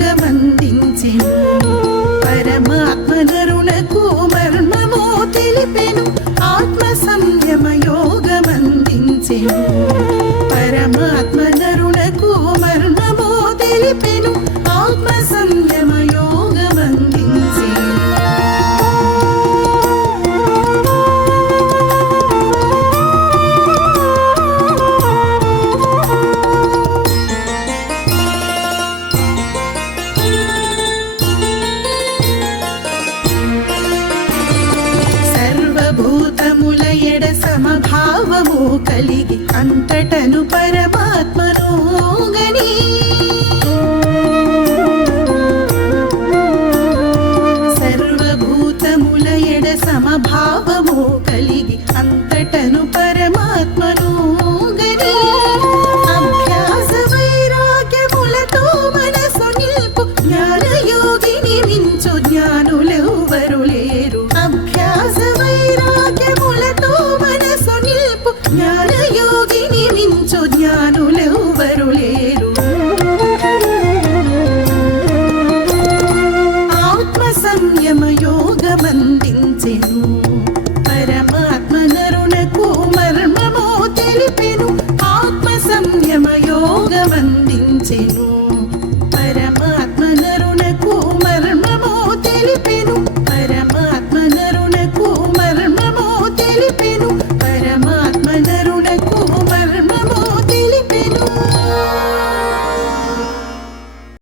సంయమయోగమందించెను పరమాత్మ నరునకు మర్మము తెలిపెను. ఆత్మ సంయమయోగమందించెను పరమాత్మ నరునకు మర్మము తెలిపెను. ఆత్మ సంయమయోగమందించెను. భూతముల ఎడ సమభావము కలిగి అంతటను పరమాత్మను గని సర్వభూతముల ఎడ సమభావము కలిగి అంతటను పరమాత్మను గని అభ్యాస వైరాగ్యములతో మనసు నిల్పు జ్ఞానయోగిని మించు జ్ఞానులెవ్వరు లేరు. అభ్యాస వైరాగ్యములతో మనసు నిల్పు జ్ఞానయోగిని మించు జ్ఞానులెవ్వరు లేరు. ఆత్మ సంయమ యోగమందించెను పరమాత్మ నరునకు మర్మము తెలిపెను. ఆత్మ సంయమ యోగమందించెను.